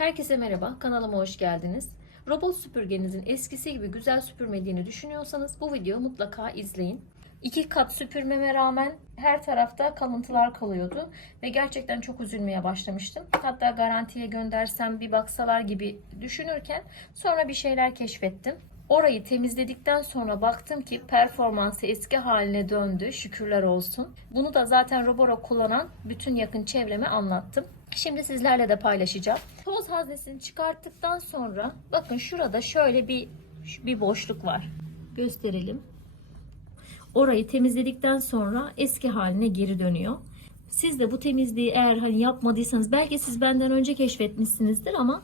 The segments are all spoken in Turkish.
Herkese merhaba, kanalıma hoş geldiniz. Robot süpürgenizin eskisi gibi güzel süpürmediğini düşünüyorsanız bu videoyu mutlaka izleyin. İki kat süpürmeme rağmen her tarafta kalıntılar kalıyordu ve gerçekten çok üzülmeye başlamıştım. Hatta garantiye göndersem bir baksalar gibi düşünürken sonra bir şeyler keşfettim. Orayı temizledikten sonra baktım ki performansı eski haline döndü. Şükürler olsun. Bunu da zaten Roboro kullanan bütün yakın çevreme anlattım. Şimdi sizlerle de paylaşacağım. Haznesini çıkarttıktan sonra bakın şurada şöyle bir bir boşluk var. Gösterelim. Orayı temizledikten sonra eski haline geri dönüyor. Siz de bu temizliği eğer hani yapmadıysanız belki siz benden önce keşfetmişsinizdir ama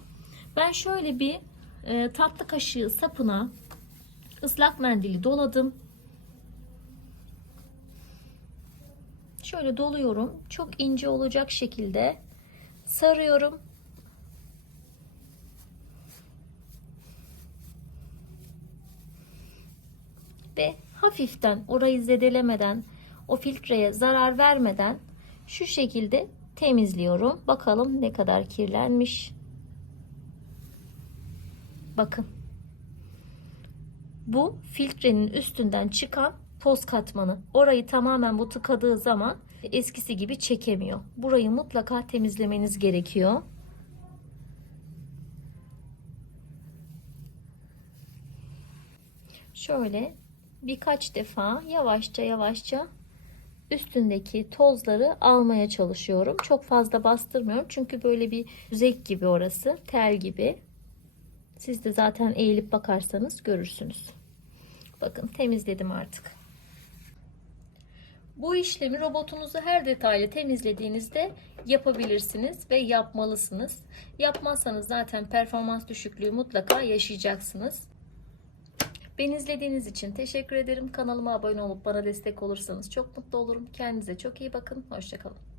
ben şöyle bir e, tatlı kaşığı sapına ıslak mendili doladım. Şöyle doluyorum. Çok ince olacak şekilde sarıyorum. Ve hafiften orayı zedelemeden, o filtreye zarar vermeden şu şekilde temizliyorum. Bakalım ne kadar kirlenmiş. Bakın. Bu filtrenin üstünden çıkan toz katmanı. Orayı tamamen bu tıkadığı zaman eskisi gibi çekemiyor. Burayı mutlaka temizlemeniz gerekiyor. Şöyle birkaç defa yavaşça yavaşça üstündeki tozları almaya çalışıyorum. Çok fazla bastırmıyorum. Çünkü böyle bir zek gibi orası. Tel gibi. Siz de zaten eğilip bakarsanız görürsünüz. Bakın temizledim artık. Bu işlemi robotunuzu her detaylı temizlediğinizde yapabilirsiniz ve yapmalısınız. Yapmazsanız zaten performans düşüklüğü mutlaka yaşayacaksınız. Beni izlediğiniz için teşekkür ederim. Kanalıma abone olup bana destek olursanız çok mutlu olurum. Kendinize çok iyi bakın. Hoşçakalın.